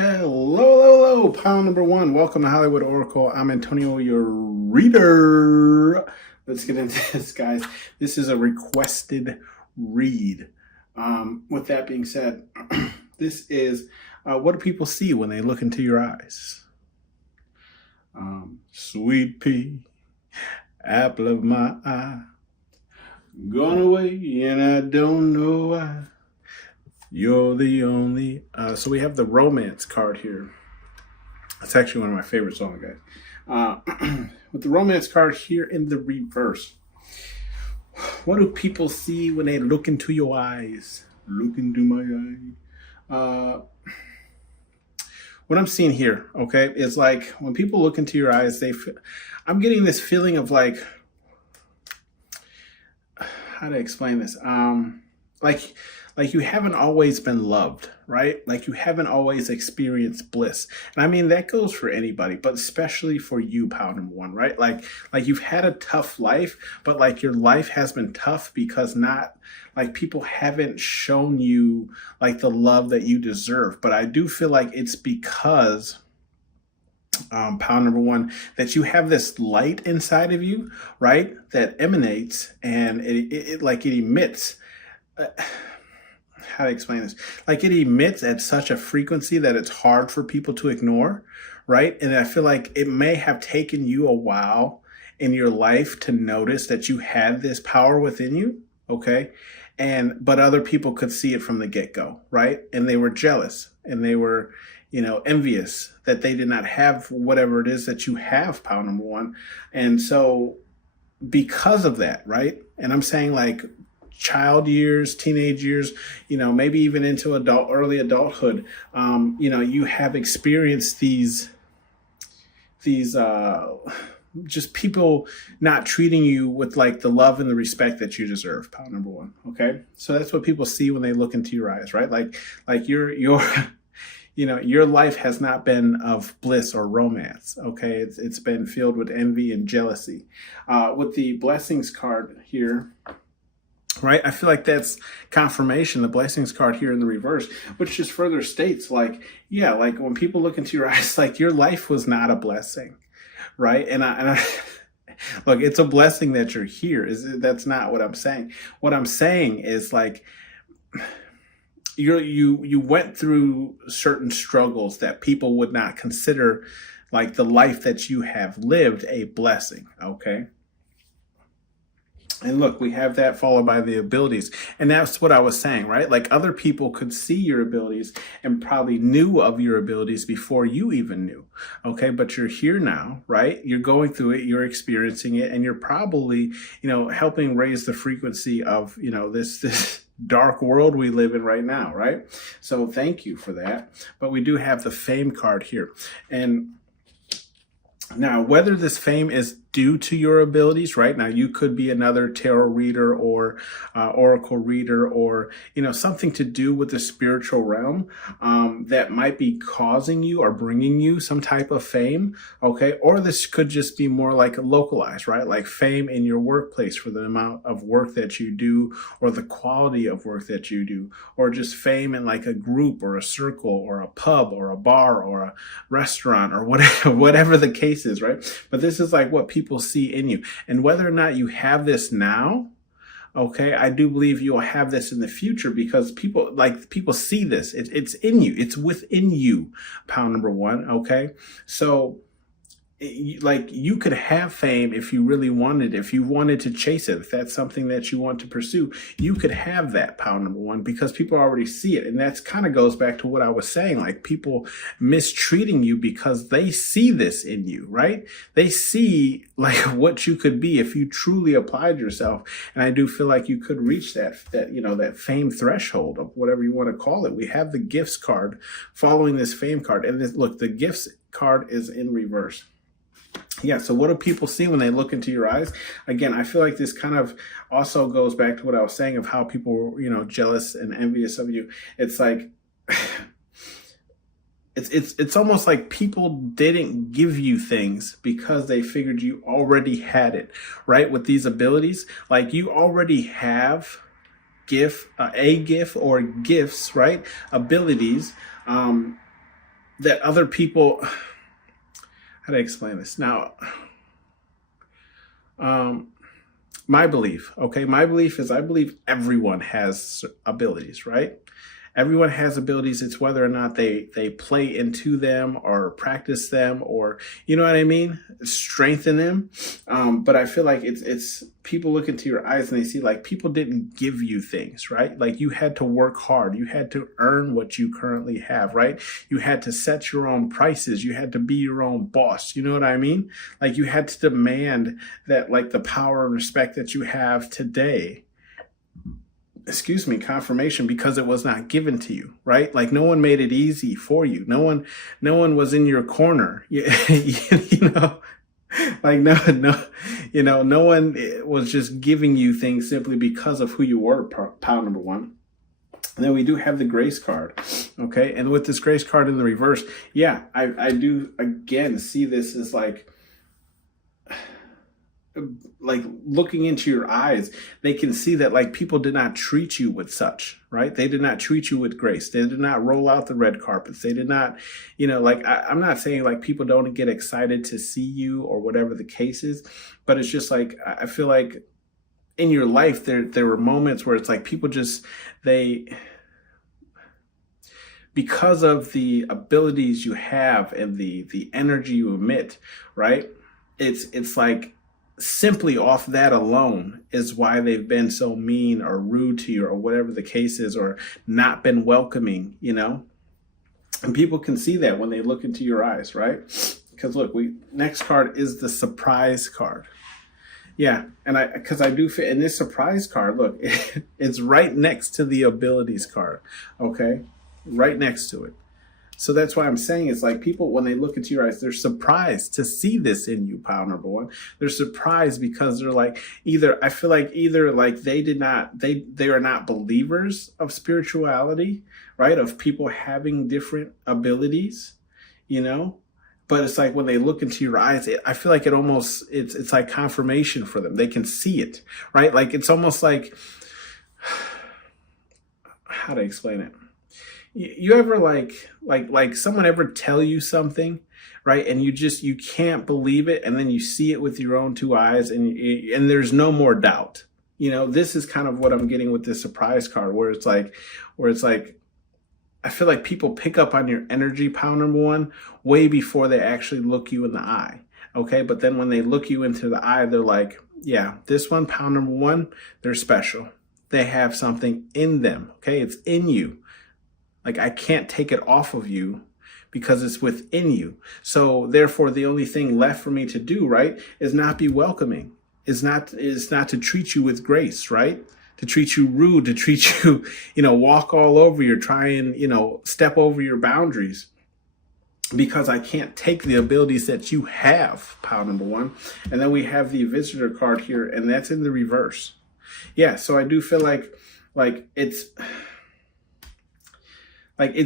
Hello, pile number one. Welcome to Hollywood Oracle. I'm Antonio, your reader. Let's get into this, guys. This is a requested read. With that being said, this is what do people see when they look into your eyes? Sweet pea, apple of my eye, gone away and I don't know why. You're the only. So we have the romance card here. It's actually one of my favorite songs, guys. With the romance card here in the reverse. What do people see when they look into your eyes? Look into my eye. What I'm seeing here, okay, is like when people look into your eyes, I'm getting this feeling of like, how to explain this? Like you haven't always been loved, right? Like you haven't always experienced bliss. And I mean, that goes for anybody, but especially for you, pal number one, right? Like you've had a tough life, but like your life has been tough because people haven't shown you like the love that you deserve. But I do feel like it's because pal number one, that you have this light inside of you, right? That emanates and it emits. How to explain this? Like it emits at such a frequency that it's hard for people to ignore, right? And I feel like it may have taken you a while in your life to notice that you had this power within you, okay? But other people could see it from the get-go, right? And they were jealous and they were, envious that they did not have whatever it is that you have, pal number one. And so because of that, right? And I'm saying like child years, teenage years, maybe even into early adulthood, you have experienced these just people not treating you with like the love and the respect that you deserve, pal number one. Okay. So that's what people see when they look into your eyes, right? Like your your life has not been of bliss or romance. Okay. It's been filled with envy and jealousy. With the blessings card here, right? I feel like that's confirmation, the blessings card here in the reverse, which just further states like when people look into your eyes, like your life was not a blessing, right? And I look, it's a blessing that you're here. That's not what I'm saying. What I'm saying is like you went through certain struggles that people would not consider like the life that you have lived a blessing, okay? And look, we have that followed by the abilities. And that's what I was saying, right? Like other people could see your abilities and probably knew of your abilities before you even knew. Okay. But you're here now, right? You're going through it, you're experiencing it, and you're probably, helping raise the frequency of, this dark world we live in right now, right? So thank you for that. But we do have the fame card here. And now, whether this fame is due to your abilities, right? Now, you could be another tarot reader or oracle reader or, something to do with the spiritual realm that might be causing you or bringing you some type of fame, okay? Or this could just be more like localized, right? Like fame in your workplace for the amount of work that you do or the quality of work that you do, or just fame in like a group or a circle or a pub or a bar or a restaurant or whatever the case is, right? But this is like what people see in you. And whether or not you have this now, okay, I do believe you'll have this in the future because people see this. It's in you. It's within you, pal number one, okay? So you could have fame if you really wanted, if you wanted to chase it, if that's something that you want to pursue, you could have that, pal number one, because people already see it. And that's kind of goes back to what I was saying, like people mistreating you because they see this in you, right? They see like what you could be if you truly applied yourself. And I do feel like you could reach that fame threshold of whatever you want to call it. We have the gifts card following this fame card. And look, the gifts card is in reverse. Yeah, so what do people see when they look into your eyes? Again, I feel like this kind of also goes back to what I was saying of how people were, jealous and envious of you. It's like, it's almost like people didn't give you things because they figured you already had it, right? With these abilities, like you already have a gift or gifts, right? Abilities, that other people, how do I explain this now? My belief, okay, my belief is I believe everyone has abilities, right? Everyone has abilities. It's whether or not they play into them or practice them, or you know what I mean, strengthen them. But I feel like it's people look into your eyes and they see like people didn't give you things, right? Like you had to work hard. You had to earn what you currently have, right? You had to set your own prices. You had to be your own boss. You know what I mean? Like you had to demand that, like the power and respect that you have today, confirmation, because it was not given to you, right? Like no one made it easy for you. No one was in your corner. You know, like no one was just giving you things simply because of who you were, pound number one. And then we do have the grace card, okay? And with this grace card in the reverse, yeah, I do again see this as like looking into your eyes, they can see that like people did not treat you with such, right? They did not treat you with grace. They did not roll out the red carpets. They did not, you know, like I'm not saying like people don't get excited to see you or whatever the case is, but it's just like I feel like in your life there were moments where it's like people just because of the abilities you have and the energy you emit, right? It's like simply off that alone is why they've been so mean or rude to you or whatever the case is, or not been welcoming, you know? And people can see that when they look into your eyes, right? Because look, next card is the surprise card. Yeah, and because I do fit in this surprise card, look, it's right next to the abilities card, okay? Right next to it. So that's why I'm saying it's like people, when they look into your eyes, they're surprised to see this in you, pound number one. They're surprised because they're like, I feel like either like they are not believers of spirituality, right? Of people having different abilities, you know? But it's like when they look into your eyes, I feel like it's like confirmation for them. They can see it, right? Like it's almost like, how to explain it? You ever like someone ever tell you something, right? And you can't believe it. And then you see it with your own two eyes and there's no more doubt. You know, this is kind of what I'm getting with this surprise card where it's like, I feel like people pick up on your energy, pound number one, way before they actually look you in the eye. Okay. But then when they look you into the eye, they're like, yeah, this one, pound number one, they're special. They have something in them. Okay. It's in you. Like I can't take it off of you because it's within you. So therefore, the only thing left for me to do, right, is not be welcoming. Is not to treat you with grace, right? To treat you rude, to treat you, walk all over you, try and, step over your boundaries. Because I can't take the abilities that you have, pound number one. And then we have the visitor card here, and that's in the reverse. Yeah, so I do feel like it's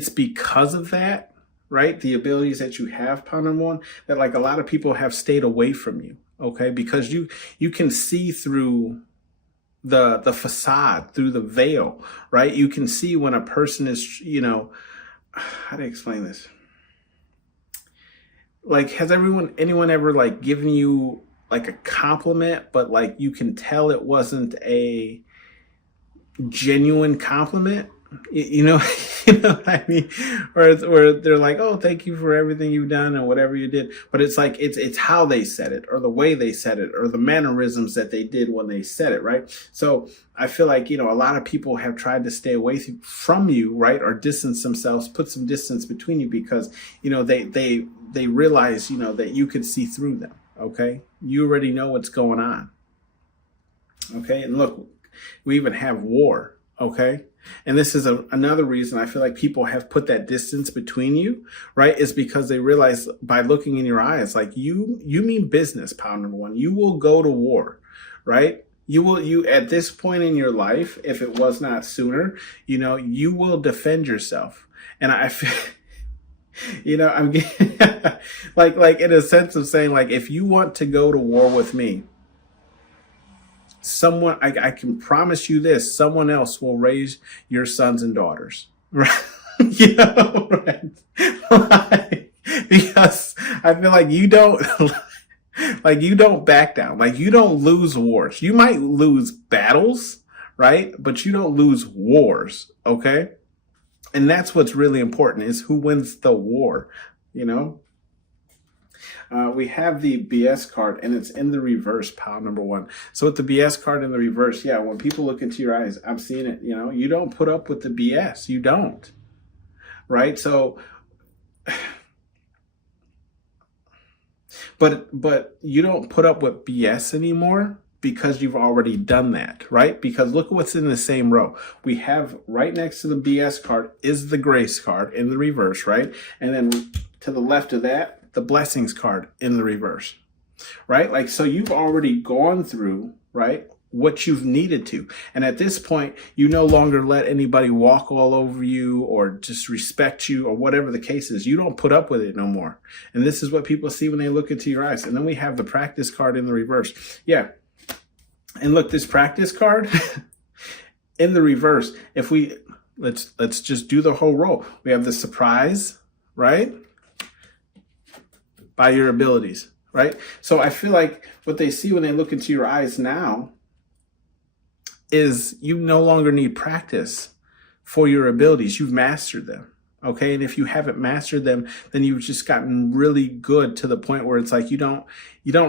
because of that, right? The abilities that you have, pound number one, that like a lot of people have stayed away from you, okay? Because you can see through the facade, through the veil, right? You can see when a person is, how do I explain this? Like, has anyone ever like given you like a compliment, but like you can tell it wasn't a genuine compliment? You know what I mean? Where they're like, oh, thank you for everything you've done and whatever you did. But it's like, it's how they said it or the way they said it or the mannerisms that they did when they said it, right? So I feel like, a lot of people have tried to stay away from you, right? Or distance themselves, put some distance between you because, they realize, that you could see through them, okay? You already know what's going on, okay? And look, we even have war, okay? And this is another reason I feel like people have put that distance between you, right? Is because they realize by looking in your eyes, like you mean business, pound number one. You will go to war, right? You at this point in your life, if it was not sooner, you will defend yourself. And I feel, I'm getting like in a sense of saying like, if you want to go to war with me, someone, I can promise you this, someone else will raise your sons and daughters, right? You know, right? Like, because I feel like you don't, like you don't back down. Like you don't lose wars. You might lose battles, right? But you don't lose wars. Okay. And that's what's really important is who wins the war, you know? We have the BS card and it's in the reverse, pile number one. So with the BS card in the reverse, yeah, when people look into your eyes, I'm seeing it, you know, you don't put up with the BS. You don't, right? So, but you don't put up with BS anymore because you've already done that, right? Because look at what's in the same row. We have right next to the BS card is the grace card in the reverse, right? And then to the left of that, the blessings card in the reverse, right? Like, so you've already gone through, right, what you've needed to. And at this point, you no longer let anybody walk all over you or disrespect you or whatever the case is. You don't put up with it no more. And this is what people see when they look into your eyes. And then we have the practice card in the reverse. Yeah. And look, this practice card in the reverse, if we, let's just do the whole row. We have the surprise, right? By your abilities, right? So I feel like what they see when they look into your eyes now is you no longer need practice for your abilities. You've mastered them, okay? And if you haven't mastered them, then you've just gotten really good to the point where it's like you don't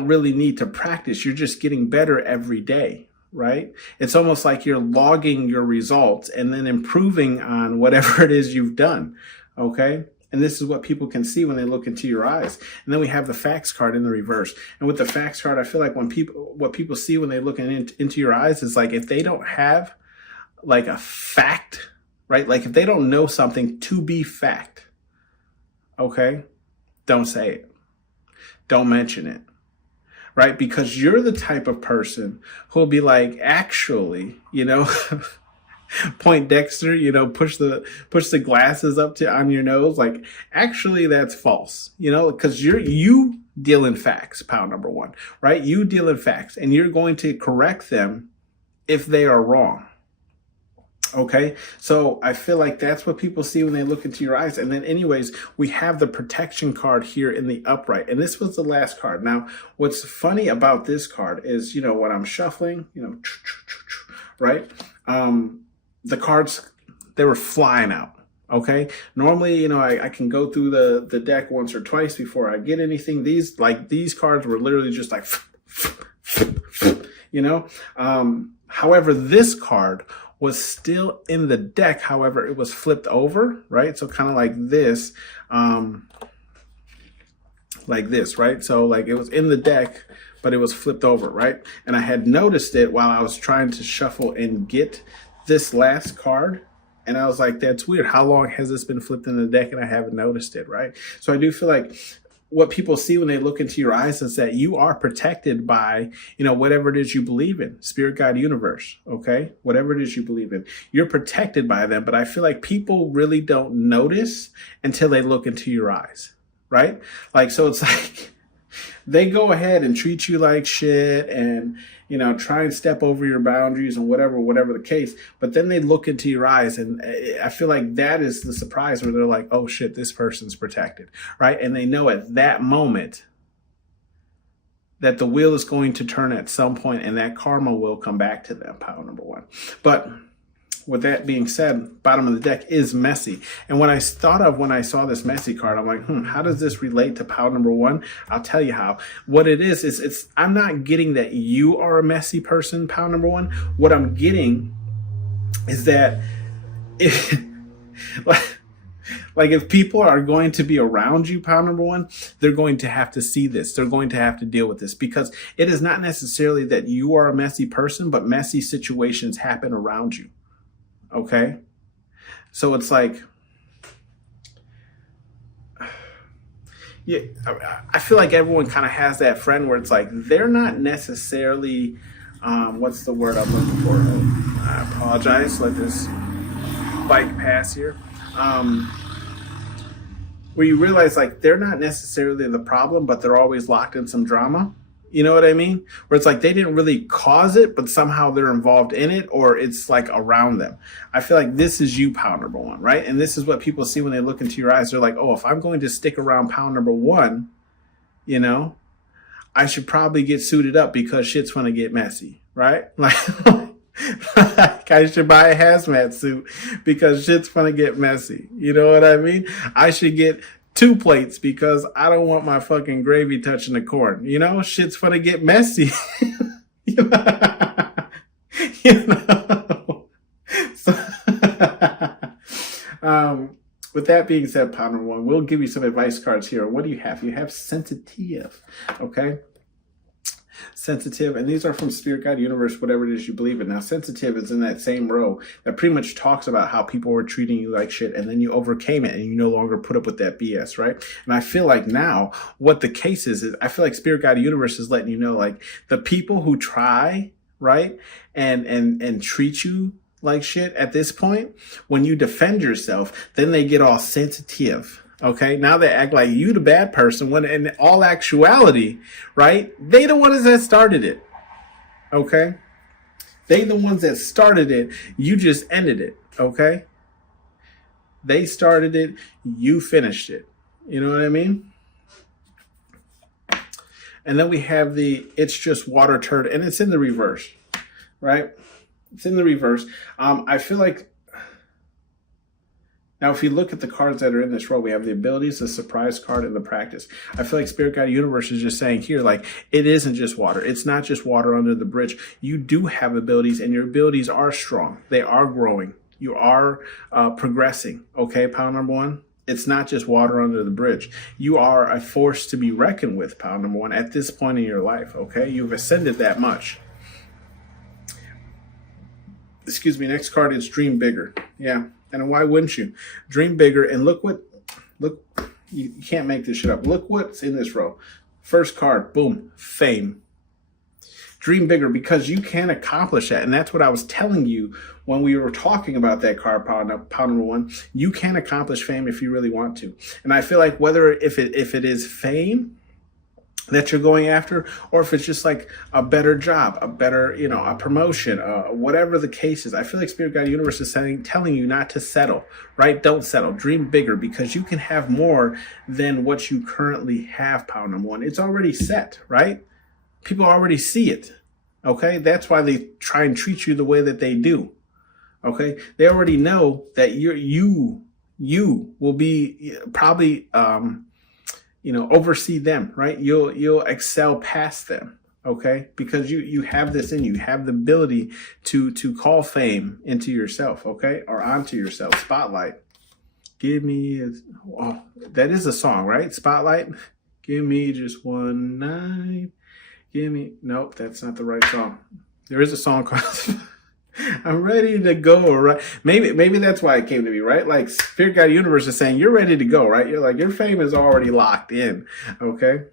really need to practice. You're just getting better every day, right? It's almost like you're logging your results and then improving on whatever it is you've done, okay? And this is what people can see when they look into your eyes. And then we have the facts card in the reverse. And with the facts card, I feel like what people see when they look into your eyes is like, if they don't have like a fact, right? Like if they don't know something to be fact, okay, don't say it. Don't mention it, right? Because you're the type of person who'll be like, actually, you know, Point Dexter, you know, push the glasses up to on your nose. Like, actually, that's false, you know, because you deal in facts, pile number one, right? You deal in facts and you're going to correct them if they are wrong. Okay, so I feel like that's what people see when they look into your eyes. And then anyways, we have the protection card here in the upright. And this was the last card. Now, what's funny about this card is, you know, when I'm shuffling, you know, right? The cards, they were flying out. Okay. Normally, you know, I can go through the deck once or twice before I get anything. These cards were literally just like, you know, however, this card was still in the deck. However, it was flipped over, right? So kind of like this, right? So like it was in the deck, but it was flipped over, right? And I had noticed it while I was trying to shuffle and get this last card. And I was like, that's weird. How long has this been flipped in the deck and I haven't noticed it, right? So I do feel like what people see when they look into your eyes is that you are protected by, you know, whatever it is you believe in, spirit, God, universe, okay? Whatever it is you believe in, you're protected by them. But I feel like people really don't notice until they look into your eyes, right? Like, so it's like they go ahead and treat you like shit and, you know, try and step over your boundaries and whatever the case. But then they look into your eyes and I feel like that is the surprise where they're like, oh shit, this person's protected, right? And they know at that moment that the wheel is going to turn at some point and that karma will come back to them, pile number one. But with that being said, bottom of the deck is messy. And what I thought of when I saw this messy card, I'm like, how does this relate to pile number one? I'll tell you how. What it is I'm not getting that you are a messy person, pile number one. What I'm getting is that if people are going to be around you, pile number one, they're going to have to see this. They're going to have to deal with this because it is not necessarily that you are a messy person, but messy situations happen around you. Okay, so it's like, yeah, I feel like everyone kind of has that friend where it's like they're not necessarily, what's the word I'm looking for? I apologize. Let this bike pass here. Where you realize like they're not necessarily the problem, but they're always locked in some drama. You know what I mean? Where it's like they didn't really cause it, but somehow they're involved in it, or it's like around them. I feel like this is you, pound number one, right? And this is what people see when they look into your eyes. They're like, oh, if I'm going to stick around pound number one, you know, I should probably get suited up because shit's going to get messy, right? Like I should buy a hazmat suit because shit's going to get messy. You know what I mean? I should get 2 plates because I don't want my fucking gravy touching the corn. You know, shit's going to get messy. you know? You know? So, with that being said, pound number one, we'll give you some advice cards here. What do you have? You have sensitive, okay? Sensitive, and these are from Spirit, God, Universe, whatever it is you believe in. Now, sensitive is in that same row that pretty much talks about how people were treating you like shit, and then you overcame it, and you no longer put up with that BS, right? And I feel like now, what the case is I feel like Spirit, God, Universe is letting you know, like, the people who try, right, and treat you like shit at this point, when you defend yourself, then they get all sensitive. Okay, now they act like you the bad person when in all actuality, right? They the ones that started it. Okay? They the ones that started it. You just ended it. Okay? They started it. You finished it. You know what I mean? And then we have the it's just water turd, and it's in the reverse, right? It's in the reverse. I feel like now, if you look at the cards that are in this row, we have the abilities, the surprise card, and the practice. I feel like Spirit, God, Universe is just saying here, like, it isn't just water. It's not just water under the bridge. You do have abilities, and your abilities are strong. They are growing. You are progressing. Okay, pound number one? It's not just water under the bridge. You are a force to be reckoned with, pound number one, at this point in your life. Okay, you've ascended that much. Excuse me, next card is Dream Bigger. Yeah. And why wouldn't you? Dream bigger, and look, you can't make this shit up. Look what's in this row. First card, boom, fame. Dream bigger because you can accomplish that. And that's what I was telling you when we were talking about that card, pound number one. You can accomplish fame if you really want to. And I feel like whether if it is fame that you're going after, or if it's just like a better job, a better, you know, a promotion, whatever the case is, I feel like Spirit, God, Universe is telling you not to settle, right? Don't settle. Dream bigger because you can have more than what you currently have, pound number one. It's already set, right? People already see it, okay? That's why they try and treat you the way that they do, okay? They already know that you will be probably, you know, oversee them, right? You'll excel past them, okay? Because you have this in you. You have the ability to call fame into yourself, okay? Or onto yourself. Spotlight. Give me, oh, that is a song, right? Spotlight. Give me just one night. Give me, nope, that's not the right song. There is a song called I'm ready to go, right? Maybe that's why it came to me, right? Like Spirit, God, Universe is saying you're ready to go, right? You're like, your fame is already locked in, okay?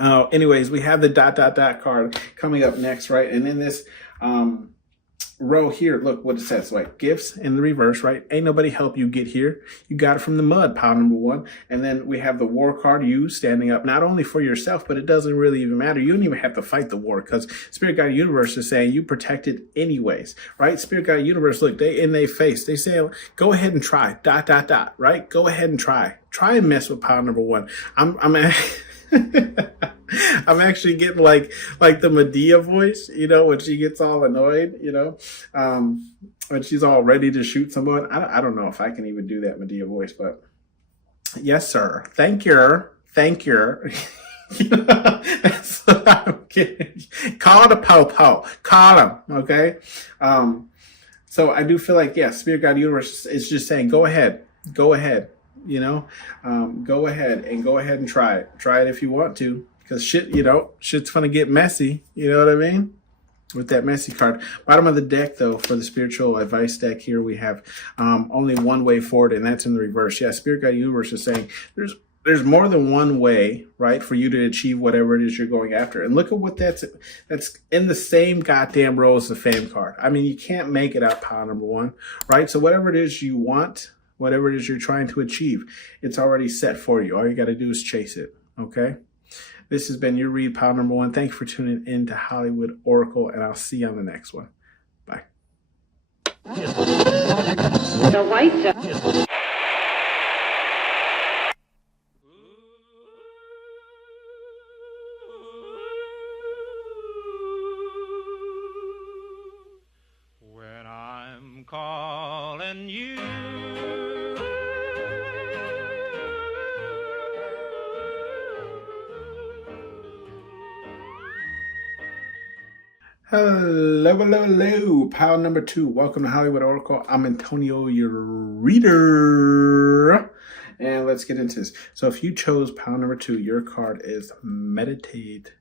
Anyways, we have the ... card coming up next, right? And in this row here, look what it says, like gifts in the reverse, right? Ain't nobody help you get here. You got it from the mud, pound number one. And then we have the war card, you standing up not only for yourself, but it doesn't really even matter. You don't even have to fight the war because Spirit, God, Universe is saying you protected anyways, right? Spirit, God, Universe, look, they in their face. They say, go ahead and try, ... right? Go ahead and try. Try and mess with pound number one. I'm actually getting like the Medea voice, you know, when she gets all annoyed, you know, when she's all ready to shoot someone. I don't know if I can even do that Medea voice, but yes, sir. Thank you. You know, that's what I'm getting. Call the po-po. Call him, okay? So I do feel like, yeah, Spirit, God, Universe is just saying, go ahead. You know, go ahead and try it. Try it if you want to, because shit's gonna get messy. You know what I mean? With that messy card. Bottom of the deck, though, for the spiritual advice deck here, we have only one way forward, and that's in the reverse. Yeah, Spirit, God, Universe is saying there's more than one way, right, for you to achieve whatever it is you're going after. And look at what that's in the same goddamn row as the fame card. I mean, you can't make it out, pound number one, right? So whatever it is you want, whatever it is you're trying to achieve, it's already set for you. All you got to do is chase it, okay? This has been your read pile number 1. Thank you for tuning in to Hollywood Oracle, and I'll see you on the next one. Bye. The white when I'm calling you. Hello. Pile number 2. Welcome to Hollywood Oracle. I'm Antonio, your reader. And let's get into this. So if you chose pile number 2, your card is Meditate.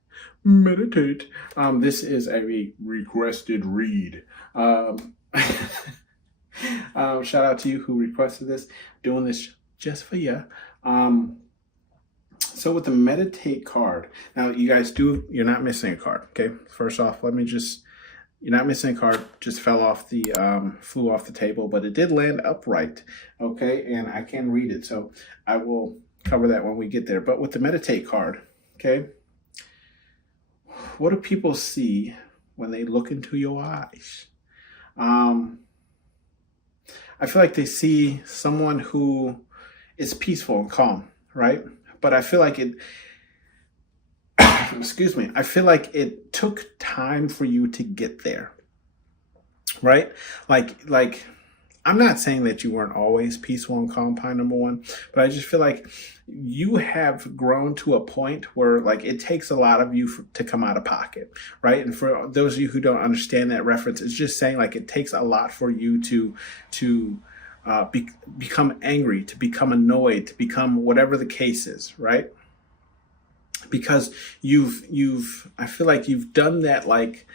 This is a requested read. Shout out to you who requested this. Doing this just for you. So with the Meditate card, now you guys you're not missing a card, okay? First off, you're not missing a card, just flew off the table, but it did land upright, okay? And I can read it, so I will cover that when we get there. But with the Meditate card, okay? What do people see when they look into your eyes? I feel like they see someone who is peaceful and calm, right? But I feel like excuse me, I feel like it took time for you to get there, right? Like I'm not saying that you weren't always peaceful and calm, pile number 1, but I just feel like you have grown to a point where like it takes a lot of you to come out of pocket, right? And for those of you who don't understand that reference, it's just saying like it takes a lot for you to become angry, to become annoyed, to become whatever the case is, right? Because I feel like you've done that like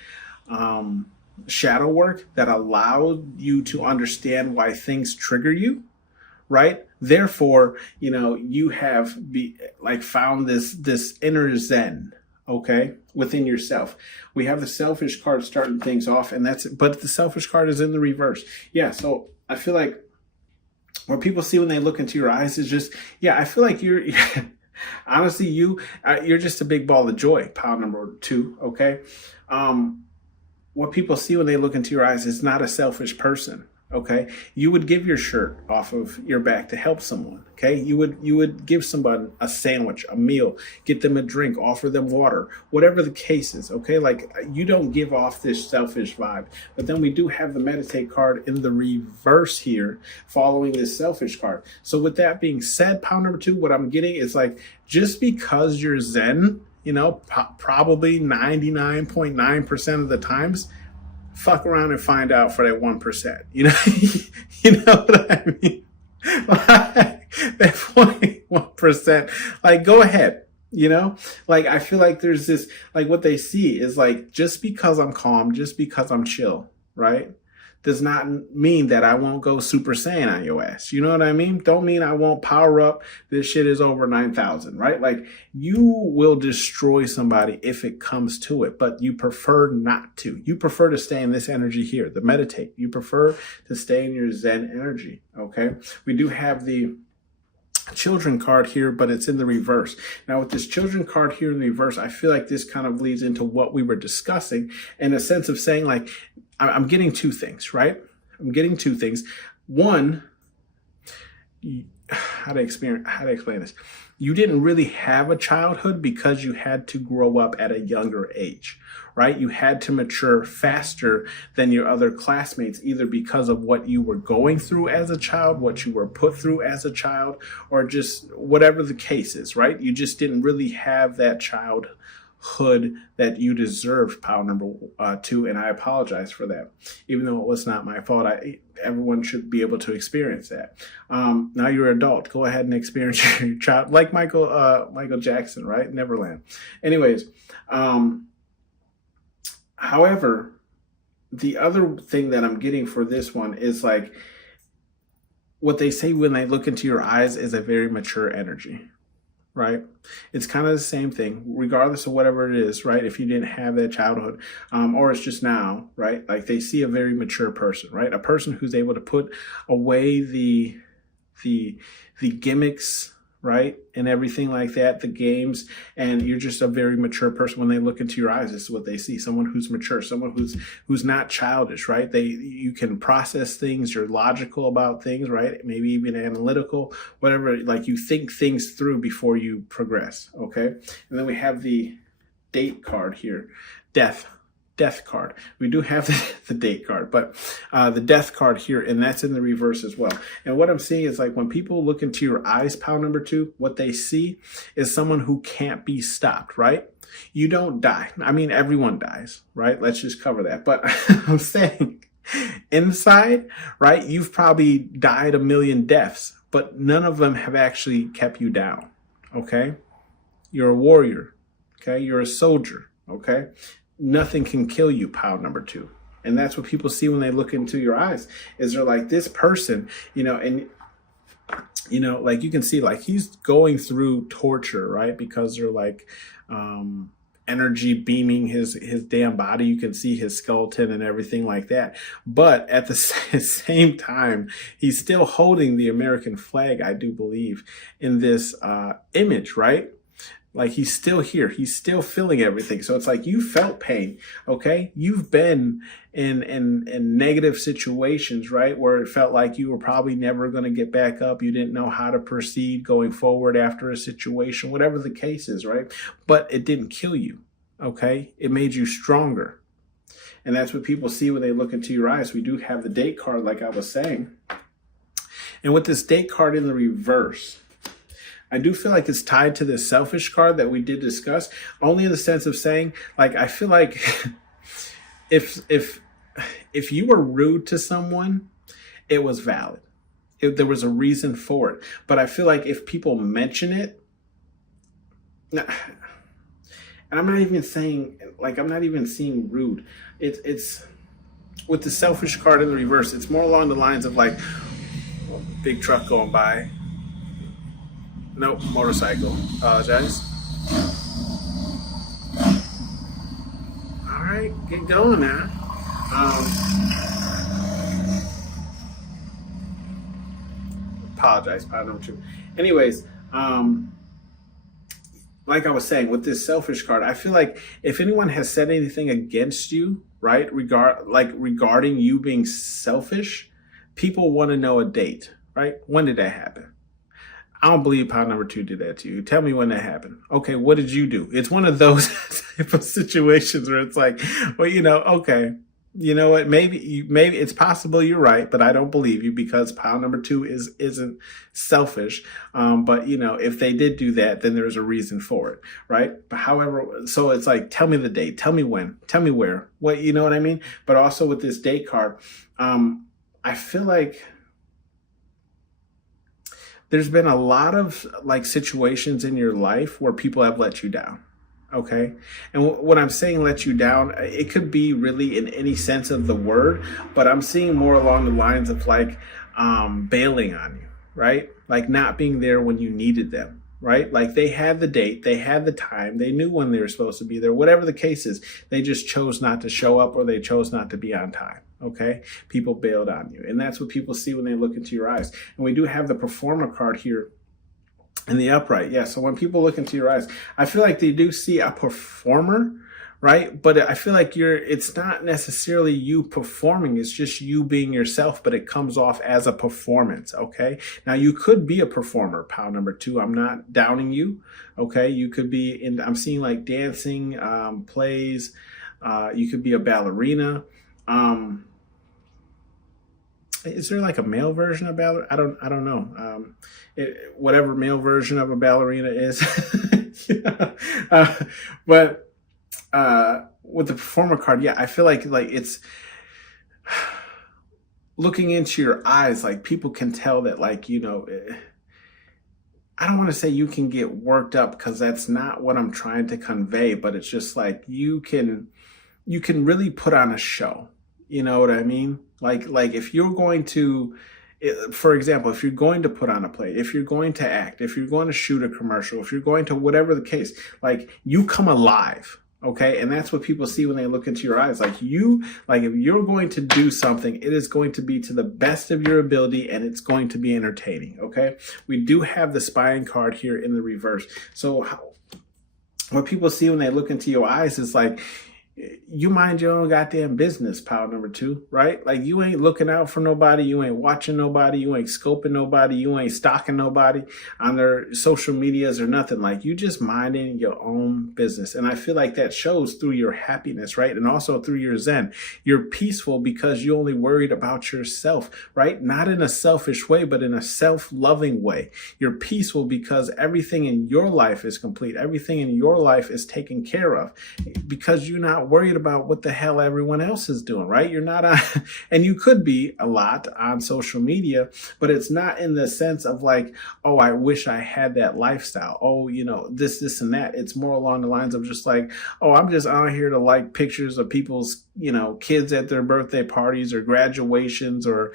shadow work that allowed you to understand why things trigger you, right? Therefore, you have found this inner zen, okay, within yourself. We have the selfish card starting things off, but the selfish card is in the reverse. Yeah, so I feel like what people see when they look into your eyes is just, I feel like you're, honestly, you're just a big ball of joy, pile number 2, okay? What people see when they look into your eyes is not a selfish person, okay? You would give your shirt off of your back to help someone, okay? You would give somebody a sandwich, a meal, get them a drink, offer them water, whatever the case is, okay? Like, you don't give off this selfish vibe. But then we do have the Meditate card in the reverse here, following this selfish card. So with that being said, pile number 2, what I'm getting is like, just because you're zen, probably 99.9% of the times, fuck around and find out for that 1%. You know what I mean? Like, that 0.1%, like, go ahead. Like, I feel like there's this, like, what they see is like, just because I'm calm, just because I'm chill, right, does not mean that I won't go Super Saiyan on your ass. You know what I mean? Don't mean I won't power up. This shit is over 9,000, right? Like, you will destroy somebody if it comes to it, but you prefer not to. You prefer to stay in this energy here, the Meditate. You prefer to stay in your Zen energy, okay? We do have the Children card here, but it's in the reverse. Now with this Children card here in the reverse, I feel like this kind of leads into what we were discussing in a sense of saying, like, I'm getting 2 things, right? I'm getting 2 things. One, how to explain this? You didn't really have a childhood because you had to grow up at a younger age, right? You had to mature faster than your other classmates, either because of what you were going through as a child, what you were put through as a child, or just whatever the case is, right? You just didn't really have that childhood that you deserved, pile number 2, and I apologize for that. Even though it was not my fault, everyone should be able to experience that. Now you're an adult. Go ahead and experience your child, like Michael Jackson, right? Neverland. Anyways, however, the other thing that I'm getting for this one is like, what they say when they look into your eyes is a very mature energy, right? It's kind of the same thing, regardless of whatever it is, right? If you didn't have that childhood, or it's just now, right? Like, they see a very mature person, right? A person who's able to put away the gimmicks, right? And everything like that, the games, and you're just a very mature person. When they look into your eyes, this is what they see. Someone who's mature, someone who's not childish, right? You can process things, you're logical about things, right? Maybe even analytical, whatever, like you think things through before you progress, okay? And then we have the date card here, death card. We do have the date card, but the death card here, and that's in the reverse as well. And what I'm seeing is like when people look into your eyes, pile number 2, what they see is someone who can't be stopped, right? You don't die. I mean, everyone dies, right? Let's just cover that. But I'm saying inside, right? You've probably died a million deaths, but none of them have actually kept you down, okay? You're a warrior, okay? You're a soldier, okay? Nothing can kill you, pile number 2. And that's what people see when they look into your eyes, is they're like, this person, and like you can see, like he's going through torture, right? Because they're like energy beaming his damn body. You can see his skeleton and everything like that. But at the same time, he's still holding the American flag, I do believe, in this image, right? Like he's still here. He's still feeling everything. So it's like you felt pain, okay? You've been in negative situations, right? Where it felt like you were probably never going to get back up. You didn't know how to proceed going forward after a situation, whatever the case is, right? But it didn't kill you, okay? It made you stronger. And that's what people see when they look into your eyes. We do have the date card, like I was saying. And with this date card in the reverse, I do feel like it's tied to this selfish card that we did discuss, only in the sense of saying, like, I feel like if you were rude to someone, it was valid. There was a reason for it. But I feel like if people mention it, and I'm not even saying, like, I'm not even seeing rude. It's with the selfish card in the reverse, it's more along the lines of like, big truck going by. Nope, motorcycle. Apologize. All right, get going now. Apologize, part number 2. Anyways, like I was saying, with this selfish card, I feel like if anyone has said anything against you, right, regarding you being selfish, people want to know a date, right? When did that happen? I don't believe pile number 2 did that to you. Tell me when that happened. Okay, what did you do? It's one of those type of situations where it's like, well, okay, you know what? Maybe it's possible you're right, but I don't believe you because pile number 2 isn't selfish. But if they did do that, then there's a reason for it, right? But however, so it's like, tell me the date, tell me when, tell me where, what, you know what I mean? But also with this date card, I feel like there's been a lot of like situations in your life where people have let you down. Okay. And when I'm saying let you down, it could be really in any sense of the word, but I'm seeing more along the lines of like bailing on you, right? Like not being there when you needed them, right? Like they had the date, they had the time, they knew when they were supposed to be there, whatever the case is, they just chose not to show up or they chose not to be on time. Okay, people bailed on you. And that's what people see when they look into your eyes. And we do have the performer card here in the upright. Yeah, so when people look into your eyes, I feel like they do see a performer, right? But I feel like it's not necessarily you performing, it's just you being yourself, but it comes off as a performance, okay? Now you could be a performer, pile number 2. I'm not downing you, okay? You could be I'm seeing like dancing, plays, you could be a ballerina. Is there like a male version of ballerina? I don't know. Whatever male version of a ballerina is. But with the performer card, yeah, I feel like it's looking into your eyes, like people can tell that, like, I don't want to say you can get worked up because that's not what I'm trying to convey, but it's just like you can really put on a show. You know what I mean? Like if you're going to, for example, if you're going to put on a play, if you're going to act, if you're going to shoot a commercial, if you're going to whatever the case, like you come alive, Okay. And that's what people see when they look into your eyes. Like if you're going to do something, it is going to be to the best of your ability and it's going to be entertaining. Okay. We do have the spying card here in the reverse. So what people see when they look into your eyes is like, you mind your own goddamn business, pile number 2, right? Like you ain't looking out for nobody. You ain't watching nobody. You ain't scoping nobody. You ain't stalking nobody on their social medias or nothing. Like you just minding your own business. And I feel like that shows through your happiness, right? And also through your zen. You're peaceful because you only worried about yourself, right? Not in a selfish way, but in a self-loving way. You're peaceful because everything in your life is complete. Everything in your life is taken care of because you're not worried about what the hell everyone else is doing, right? You're not on, and you could be a lot on social media, but it's not in the sense of like, oh, I wish I had that lifestyle. Oh, this and that. It's more along the lines of just like, oh, I'm just out here to like pictures of people's, kids at their birthday parties or graduations or,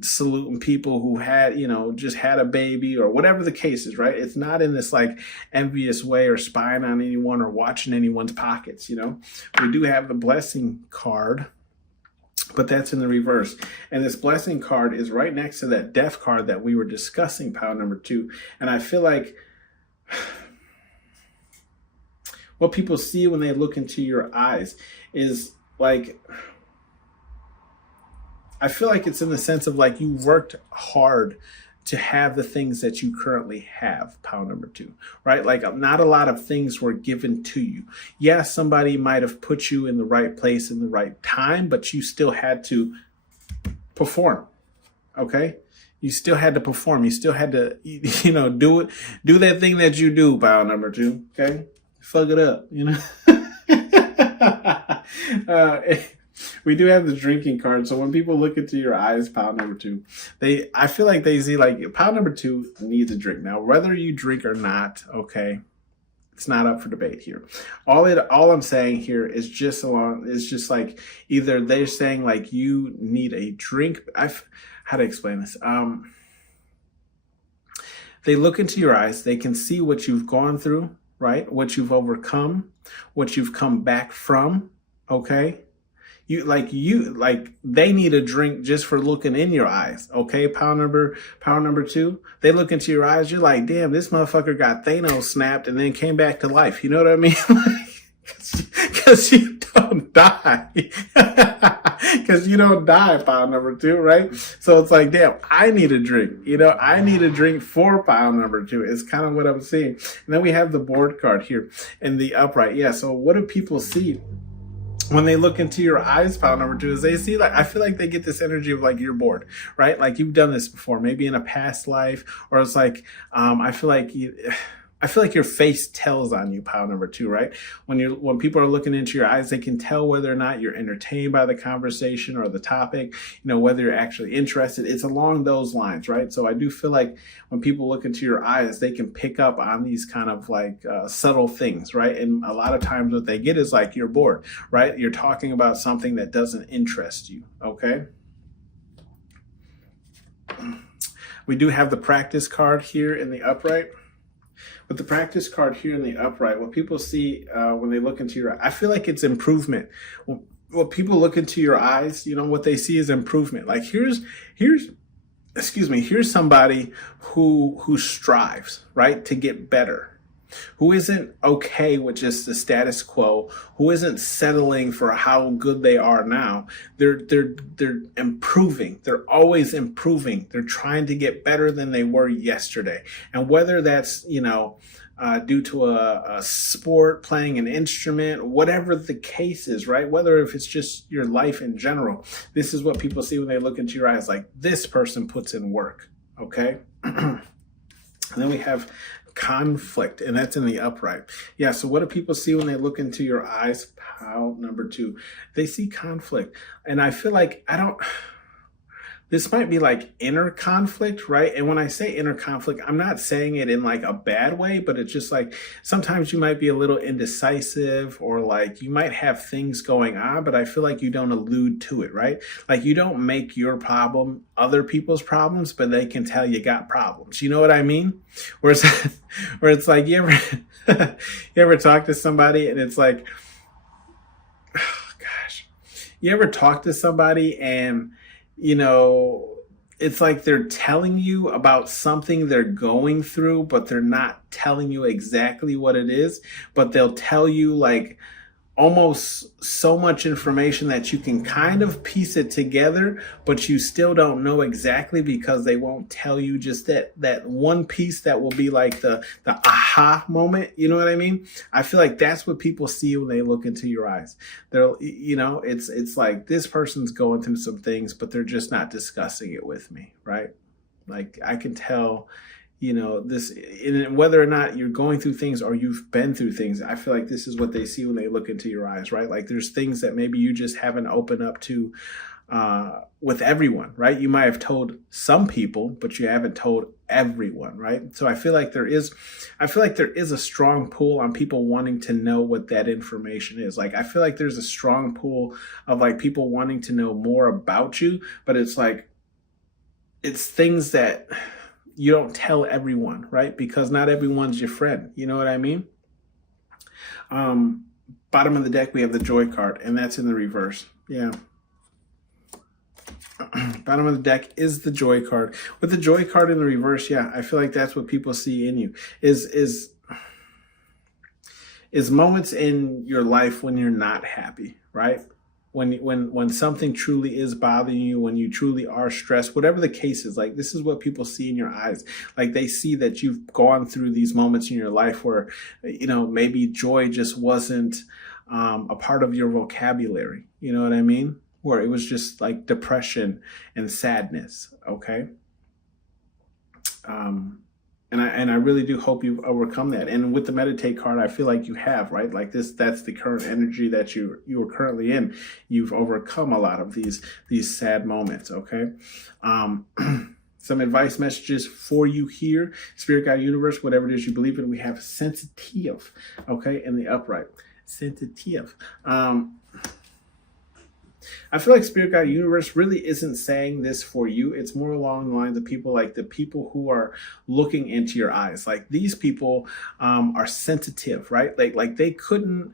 saluting people who had, just had a baby or whatever the case is, right? It's not in this like envious way or spying on anyone or watching anyone's pockets, We do have the blessing card, but that's in the reverse. And this blessing card is right next to that death card that we were discussing, pile number 2. And I feel like what people see when they look into your eyes is like, I feel like it's in the sense of like you worked hard to have the things that you currently have, pile number 2, right? Like not a lot of things were given to you. Yes, somebody might have put you in the right place in the right time, but you still had to perform, okay? You still had to perform. You still had to, do that thing that you do, pile number 2, okay? Fuck it up, We do have the drinking card. So when people look into your eyes, pile number 2, I feel like they see like pile number 2 needs a drink. Now, whether you drink or not, okay, it's not up for debate here. All I'm saying here is just like either they're saying like you need a drink. How to explain this? They look into your eyes. They can see what you've gone through, right? What you've overcome, what you've come back from. Okay. They need a drink just for looking in your eyes. Okay. Pile number 2, they look into your eyes. You're like, damn, this motherfucker got Thanos snapped and then came back to life. You know what I mean? Cause you don't die. Cause you don't die, pile number 2, right? So it's like, damn, I need a drink. I need a drink for pile number 2. It's kind of what I'm seeing. And then we have the board card here in the upright. Yeah. So what do people see when they look into your eyes, pile number 2, is they see, like, I feel like they get this energy of like, you're bored, right? Like you've done this before, maybe in a past life, or it's like, I feel like your face tells on you, pile number 2, right? When people are looking into your eyes, they can tell whether or not you're entertained by the conversation or the topic, whether you're actually interested. It's along those lines, right? So I do feel like when people look into your eyes, they can pick up on these kind of like subtle things, right? And a lot of times what they get is like, you're bored, right? You're talking about something that doesn't interest you, okay? We do have the practice card here in the upright. With the practice card here in the upright, what people see when they look into your eye, I feel like it's improvement. When people look into your eyes, what they see is improvement. Like here's somebody who strives, right, to get better, who isn't okay with just the status quo, who isn't settling for how good they are now. They're improving. They're always improving. They're trying to get better than they were yesterday. And whether that's, due to a sport, playing an instrument, whatever the case is, right? Whether if it's just your life in general, this is what people see when they look into your eyes, like this person puts in work, okay? And then we have conflict, and that's in the upright. Yeah, so what do people see when they look into your eyes? Pile number 2. They see conflict. And I feel like this might be like inner conflict, right? And when I say inner conflict, I'm not saying it in like a bad way, but it's just like sometimes you might be a little indecisive, or like you might have things going on, but I feel like you don't allude to it, right? Like you don't make your problem other people's problems, but they can tell you got problems. You know what I mean? Where it's, where it's like, you ever, you ever talk to somebody and it's like, oh gosh, you ever talk to somebody and it's like they're telling you about something they're going through, but they're not telling you exactly what it is, but they'll tell you like almost so much information that you can kind of piece it together, but you still don't know exactly because they won't tell you just that one piece that will be like the aha moment. You know what I mean? I feel like that's what people see when they look into your eyes. They're, it's like this person's going through some things, but they're just not discussing it with me, right? Like I can tell, this, whether or not you're going through things or you've been through things, I feel like this is what they see when they look into your eyes, right? Like there's things that maybe you just haven't opened up to with everyone, right? You might have told some people, but you haven't told everyone, right? So I feel like there is a strong pull on people wanting to know what that information is. Like I feel like there's a strong pull of like people wanting to know more about you, but it's like, it's things that you don't tell everyone, right? Because not everyone's your friend. You know what I mean? Bottom of the deck, we have the Joy card, and that's in the reverse. Yeah. Bottom of the deck is the Joy card. With the Joy card in the reverse, yeah, I feel like that's what people see in you. Is moments in your life when you're not happy, right? When something truly is bothering you, when you truly are stressed, whatever the case is, like this is what people see in your eyes. Like they see that you've gone through these moments in your life where, maybe joy just wasn't a part of your vocabulary. You know what I mean? Where it was just like depression and sadness. Okay. And I really do hope you've overcome that. And with the meditate card, I feel like you have, right? Like that's the current energy that you are currently in. You've overcome a lot of these sad moments. Okay. Some advice messages for you here. Spirit, God, universe, whatever it is you believe in. We have sensitive. Okay. In the upright, sensitive. I feel like Spirit, God, universe really isn't saying this for you. It's more along the lines of people like the people who are looking into your eyes. Like these people are sensitive, right? Like they couldn't,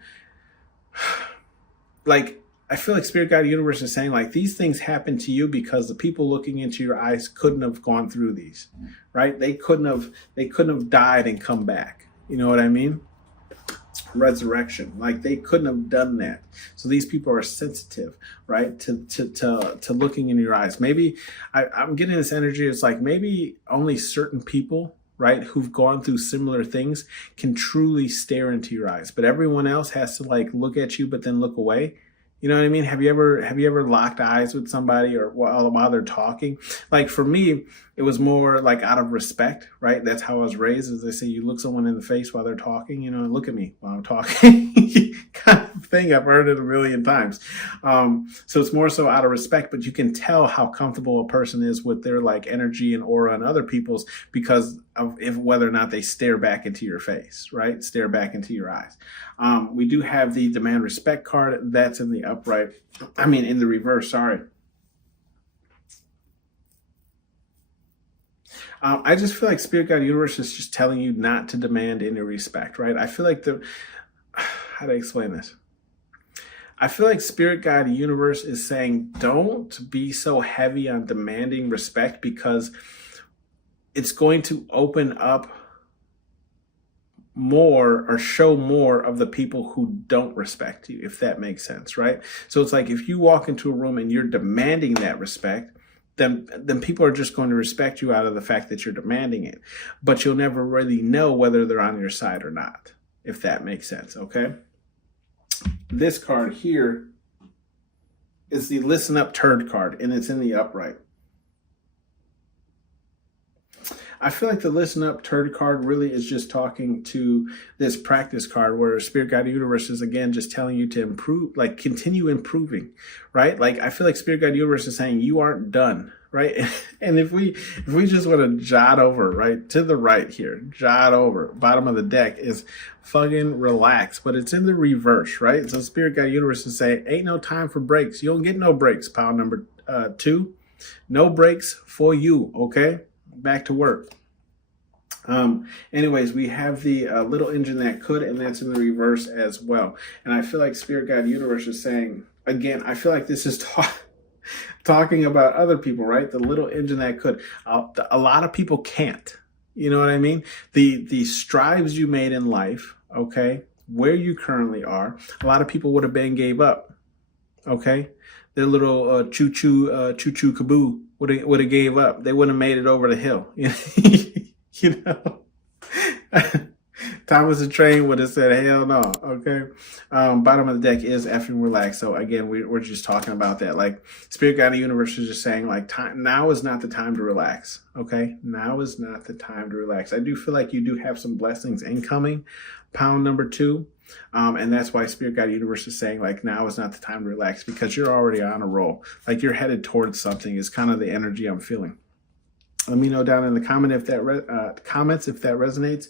like, I feel like Spirit, God, universe is saying like these things happen to you because the people looking into your eyes couldn't have gone through these, right? They couldn't have died and come back. You know what I mean? Resurrection, like they couldn't have done that. So these people are sensitive, right, to looking in your eyes. Maybe I'm getting this energy. It's like maybe only certain people, right, who've gone through similar things can truly stare into your eyes, but everyone else has to like look at you but then look away. You know what I mean? Have you ever locked eyes with somebody or while they're talking? Like for me, it was more like out of respect, right? That's how I was raised. As they say, you look someone in the face while they're talking, look at me while I'm talking. Kind of thing. I've heard it a million times. So it's more so out of respect, but you can tell how comfortable a person is with their like energy and aura and other people's because of whether or not they stare back into your face, right? Stare back into your eyes. We do have the demand respect card. That's in the upright. In the reverse, sorry. I just feel like Spirit, God, universe is just telling you not to demand any respect, right? I feel like how do I explain this? I feel like Spirit, God, universe is saying, don't be so heavy on demanding respect because it's going to open up more or show more of the people who don't respect you, if that makes sense, right? So it's like if you walk into a room and you're demanding that respect, then people are just going to respect you out of the fact that you're demanding it. But you'll never really know whether they're on your side or not, if that makes sense, okay? This card here is the Listen Up Turd card, and it's in the upright. I feel like the Listen Up Turd card really is just talking to this practice card where Spirit, God, Universe is again just telling you to improve, like continue improving, right? Like I feel like Spirit, God, Universe is saying you aren't done, right? And if we just want to jot over, right, to the right here, jot over, bottom of the deck is fucking relax, but it's in the reverse, right? So Spirit Guide Universe is saying, ain't no time for breaks. You don't get no breaks, pile number 2. No breaks for you, okay? Back to work. Anyways, we have the little engine that could, and that's in the reverse as well. And I feel like Spirit Guide Universe is saying, again, I feel like this is talking about other people, right? The little engine that could. A lot of people can't. You know what I mean? The strides you made in life, okay, where you currently are, a lot of people would have been gave up, okay? Their little choo-choo kaboo would have gave up. They wouldn't have made it over the hill. You know? Thomas the Train would have said, hell no, okay? Bottom of the deck is effing relaxed. So again, we're just talking about that. Like, Spirit Guide Universe is just saying, like, now is not the time to relax, okay? Now is not the time to relax. I do feel like you do have some blessings incoming, pound number 2. And that's why Spirit Guide Universe is saying, like, now is not the time to relax, because you're already on a roll. Like, you're headed towards something is kind of the energy I'm feeling. Let me know down in the comments if that resonates.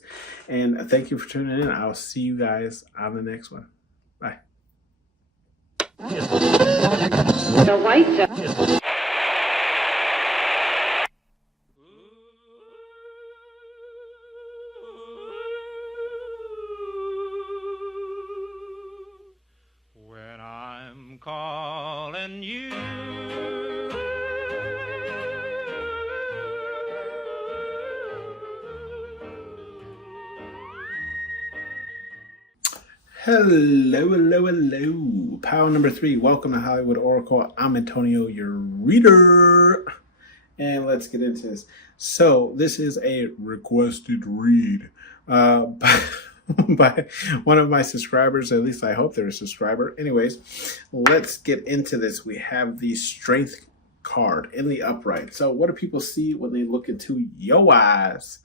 And thank you for tuning in. I'll see you guys on the next one. Bye. The white zone. When I'm calling you. Hello. Power number 3. Welcome to Hollywood Oracle. I'm Antonio, your reader. And let's get into this. So this is a requested read by one of my subscribers. At least I hope they're a subscriber. Anyways, let's get into this. We have the strength card in the upright. So what do people see when they look into your eyes?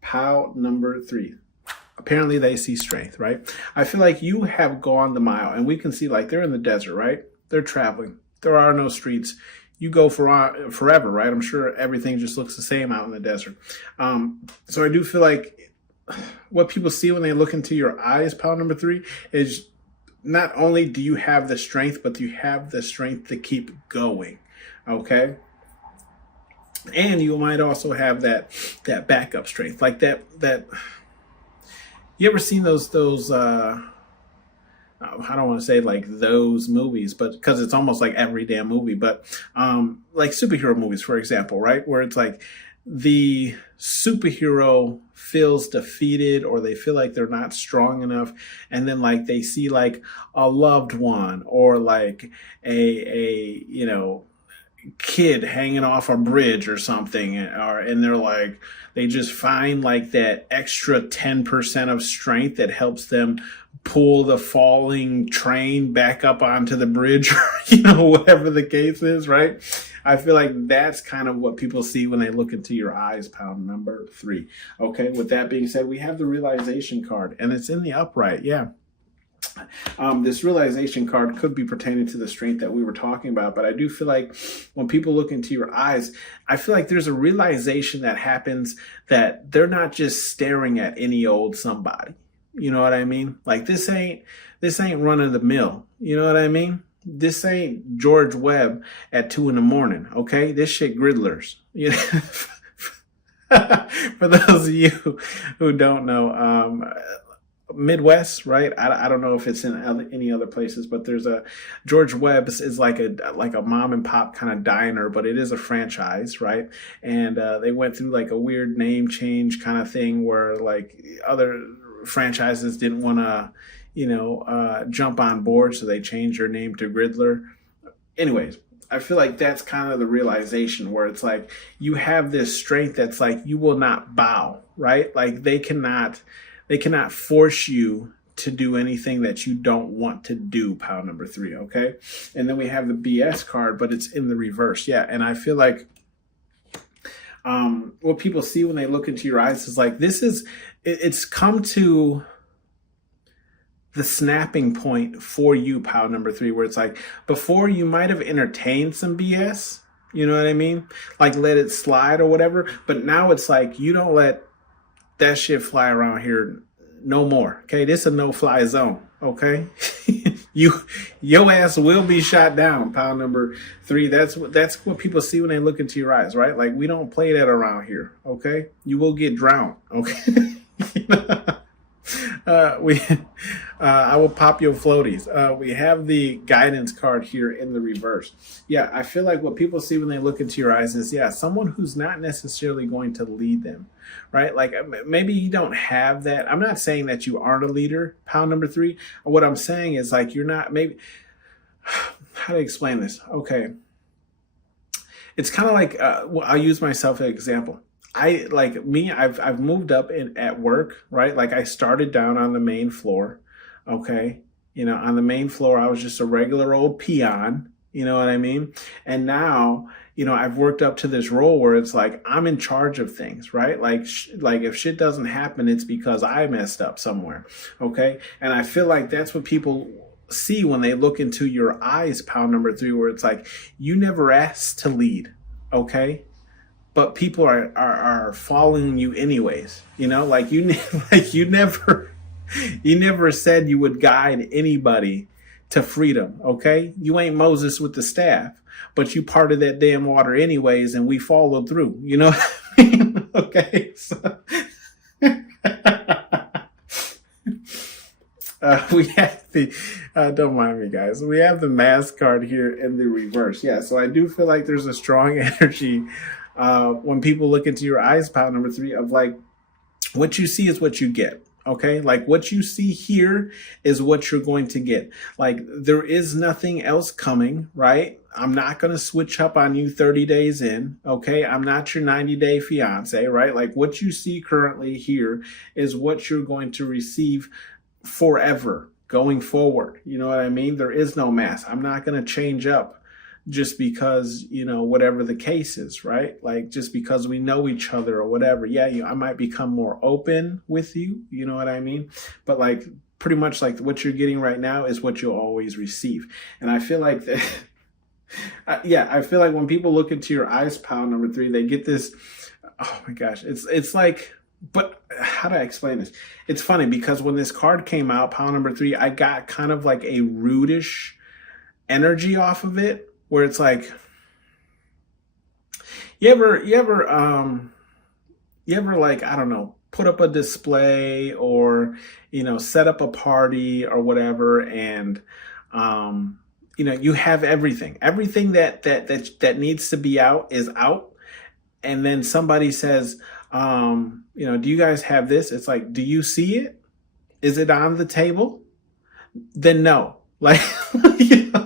Power number 3. Apparently they see strength, right? I feel like you have gone the mile, and we can see, like, they're in the desert, right? They're traveling. There are no streets. You go for forever, right? I'm sure everything just looks the same out in the desert. So I do feel like what people see when they look into your eyes, power number 3, is not only do you have the strength, but you have the strength to keep going, okay? And you might also have that backup strength, like that. You ever seen those I don't want to say like those movies, but because it's almost like every damn movie, but like superhero movies, for example, right? Where it's like the superhero feels defeated, or they feel like they're not strong enough, and then like they see like a loved one, or like a kid hanging off a bridge or something, and they're like, they just find like that extra 10% of strength that helps them pull the falling train back up onto the bridge, or whatever the case is, right? I feel like that's kind of what people see when they look into your eyes, pound number 3. Okay, with that being said, we have the realization card, and it's in the upright. Yeah. This realization card could be pertaining to the strength that we were talking about, but I do feel like when people look into your eyes, I feel like there's a realization that happens that they're not just staring at any old somebody. You know what I mean? Like, this ain't run of the mill. You know what I mean? This ain't George Webb at 2 a.m. Okay, this shit Gridlers. You know? For those of you who don't know, Midwest, right? I don't know if it's in any other places, but there's a George Webb's is like a mom and pop kind of diner, but it is a franchise, right? And they went through like a weird name change kind of thing where like other franchises didn't want to, jump on board, so they changed their name to Gridler. Anyways, I feel like that's kind of the realization where it's like you have this strength that's like you will not bow, right? Like they cannot force you to do anything that you don't want to do, pound number 3, okay? And then we have the BS card, but it's in the reverse. Yeah, and I feel like what people see when they look into your eyes is like it's come to the snapping point for you, pound number 3, where it's like before you might have entertained some BS, You know what I mean? Like let it slide or whatever. But now it's like you don't let that shit fly around here no more. Okay, this is a no-fly zone. Okay, your ass will be shot down. Pound number 3. That's what people see when they look into your eyes, right? Like we don't play that around here. Okay, you will get drowned. Okay. I will pop your floaties. We have the guidance card here in the reverse. Yeah, I feel like what people see when they look into your eyes is, yeah, someone who's not necessarily going to lead them, right? Like maybe you don't have that. I'm not saying that you aren't a leader, pound number 3. What I'm saying is like you're not, maybe, how to explain this? Okay. It's kind of like, well, I'll use myself as an example. I've moved up at work, right? Like I started down on the main floor. Okay. On the main floor, I was just a regular old peon. You know what I mean? And now, I've worked up to this role where it's like, I'm in charge of things, right? Like if shit doesn't happen, it's because I messed up somewhere. Okay. And I feel like that's what people see when they look into your eyes, pound number 3, where it's like, you never asked to lead. Okay. But people are following you anyways, like you never said you would guide anybody to freedom. Okay. You ain't Moses with the staff, but you parted that damn water anyways. And we followed through, you know what I mean? Okay. So, we have the, don't mind me guys. We have the mask card here in the reverse. Yeah. So I do feel like there's a strong energy when people look into your eyes, pound number 3, of like, what you see is what you get. Okay. Like what you see here is what you're going to get. Like there is nothing else coming, right? I'm not going to switch up on you 30 days in. Okay. I'm not your 90-day fiance, right? Like what you see currently here is what you're going to receive forever going forward. You know what I mean? There is no mask. I'm not going to change up just because, whatever the case is, right? Like just because we know each other or whatever. Yeah, I might become more open with you. You know what I mean? But like pretty much like what you're getting right now is what you'll always receive. And I feel like that, I feel like when people look into your eyes, pound number 3, they get this, oh my gosh, it's like, but how do I explain this? It's funny because when this card came out, pound number 3, I got kind of like a rudish energy off of it. Where it's like, you ever like, I don't know, put up a display or, set up a party or whatever. And, you have everything that needs to be out is out. And then somebody says, do you guys have this? It's like, do you see it? Is it on the table? Then no. Like,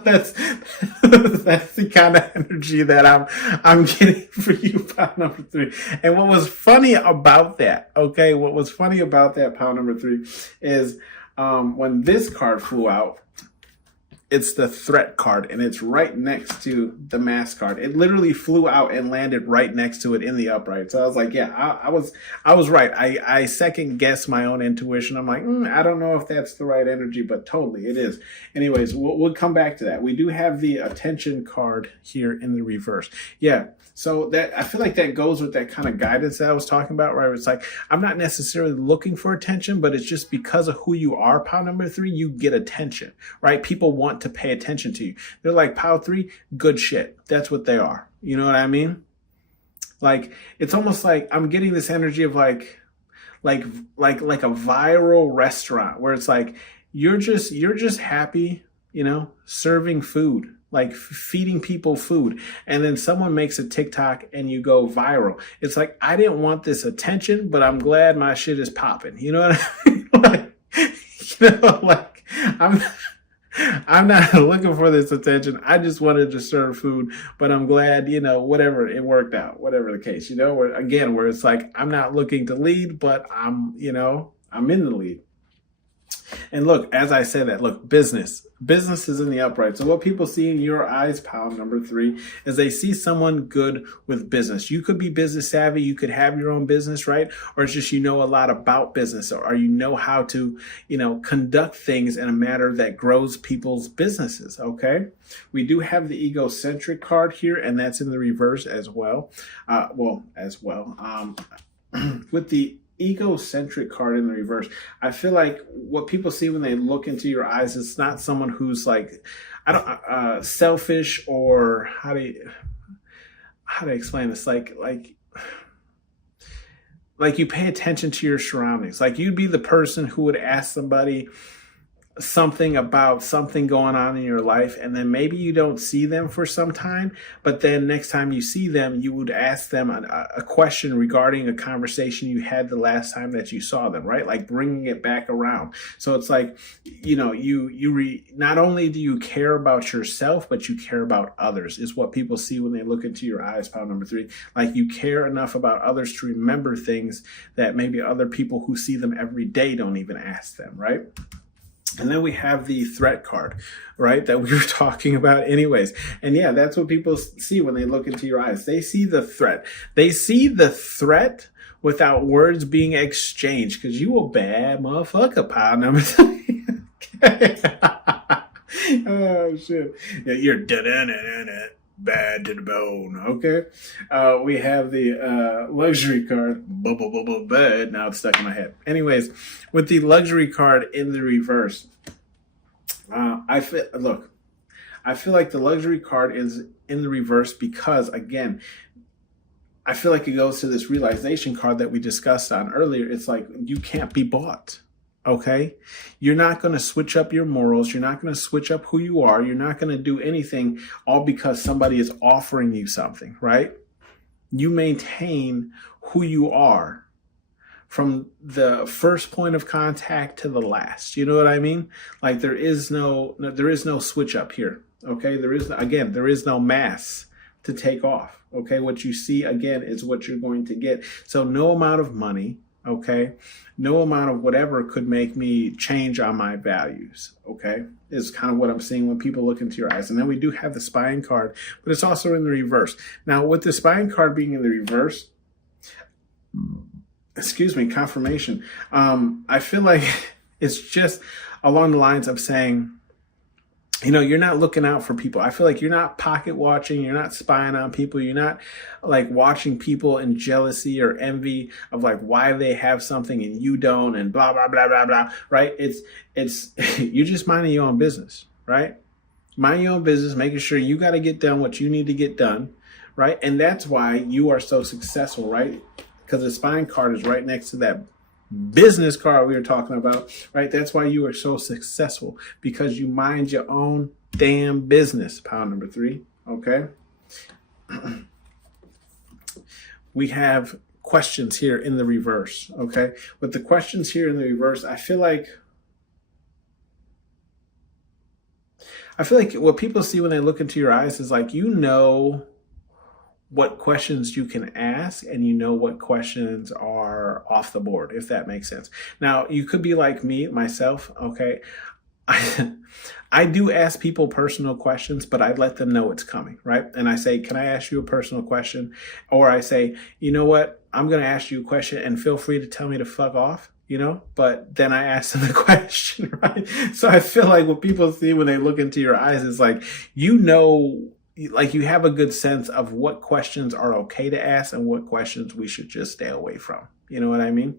that's the kind of energy that I'm getting for you, pound number 3. And what was funny about that, okay, pound number 3, is when this card flew out, it's the threat card, and it's right next to the mask card. It literally flew out and landed right next to it in the upright. So I was like, yeah, I was right. I second guessed my own intuition. I'm like, I don't know if that's the right energy, but totally it is. Anyways, we'll come back to that. We do have the attention card here in the reverse. Yeah. So that I feel like that goes with that kind of guidance that I was talking about, right? It's like, I'm not necessarily looking for attention, but it's just because of who you are, pound number 3, you get attention, right? People want to pay attention to you. They're like, pound 3, good shit. That's what they are. You know what I mean? Like, it's almost like I'm getting this energy of like a viral restaurant where it's like, you're just happy, serving food. Like feeding people food, and then someone makes a TikTok and you go viral. It's like, I didn't want this attention, but I'm glad my shit is popping. You know what I mean? Like, I'm not looking for this attention. I just wanted to serve food, but I'm glad, whatever, it worked out, whatever the case, where it's like, I'm not looking to lead, but I'm in the lead. And look, as I said that, look, business is in the upright. So what people see in your eyes, pal, number 3, is they see someone good with business. You could be business savvy. You could have your own business, right? Or it's just, you know, a lot about business, or you know how to, you know, conduct things in a manner that grows people's businesses. Okay. We do have the egocentric card here, and that's in the reverse as well. With the egocentric card in the reverse, I feel like what people see when they look into your eyes is not someone who's like, selfish, or how to explain this, like you pay attention to your surroundings. Like you'd be the person who would ask somebody something about something going on in your life, and then maybe you don't see them for some time, but then next time you see them, you would ask them a question regarding a conversation you had the last time that you saw them, right? Like bringing it back around. So it's like, you know, not only do you care about yourself, but you care about others, is what people see when they look into your eyes, pile number 3. Like you care enough about others to remember things that maybe other people who see them every day don't even ask them, right? And then we have the threat card, right, that we were talking about anyways. And yeah, that's what people see when they look into your eyes. They see the threat. They see the threat without words being exchanged, because you a bad motherfucker, pile number 3. Oh, shit. Yeah, you're bad to the bone. Okay. We have the luxury card. Bad. Now it's stuck in my head. Anyways, with the luxury card in the reverse, I feel like the luxury card is in the reverse because, again, I feel like it goes to this realization card that we discussed on earlier. It's like you can't be bought. Okay, you're not going to switch up your morals. You're not going to switch up who you are. You're not going to do anything all because somebody is offering you something, right? You maintain who you are from the first point of contact to the last. You know what I mean? Like there is no switch up here. Okay, there is no mask to take off. Okay, what you see again is what you're going to get. So no amount of money. Okay, no amount of whatever could make me change on my values. Okay, is kind of what I'm seeing when people look into your eyes. And then we do have the spine card, but it's also in the reverse. Now, with the spine card being in the reverse, confirmation. I feel like it's just along the lines of saying, you know, you're not looking out for people. I feel like you're not pocket watching. You're not spying on people. You're not like watching people in jealousy or envy of like why they have something and you don't, and blah, blah, blah, blah, blah, right? It's you're just minding your own business, right? Mind your own business, making sure you got to get done what you need to get done, right? And that's why you are so successful, right? Because the spine card is right next to that business card we were talking about, right? That's why you are so successful, because you mind your own damn business. Pile number 3. Okay. We have questions here in the reverse. Okay. With the questions here in the reverse, I feel like what people see when they look into your eyes is like, you know what questions you can ask, and you know what questions are off the board, if that makes sense. Now, you could be like myself, okay? I do ask people personal questions, but I let them know it's coming, right? And I say, can I ask you a personal question? Or I say, you know what? I'm going to ask you a question and feel free to tell me to fuck off, you know? But then I ask them the question, right? So I feel like what people see when they look into your eyes is like, you know, like you have a good sense of what questions are okay to ask and what questions we should just stay away from. You know what I mean?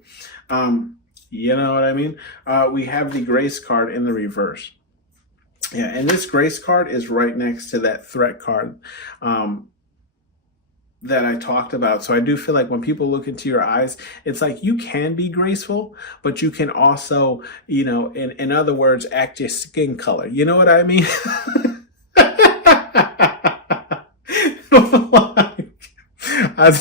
We have the grace card in the reverse. Yeah, and this grace card is right next to that threat card that I talked about. So I do feel like when people look into your eyes, it's like you can be graceful, but you can also, you know, in other words, act your skin color. You know what I mean? I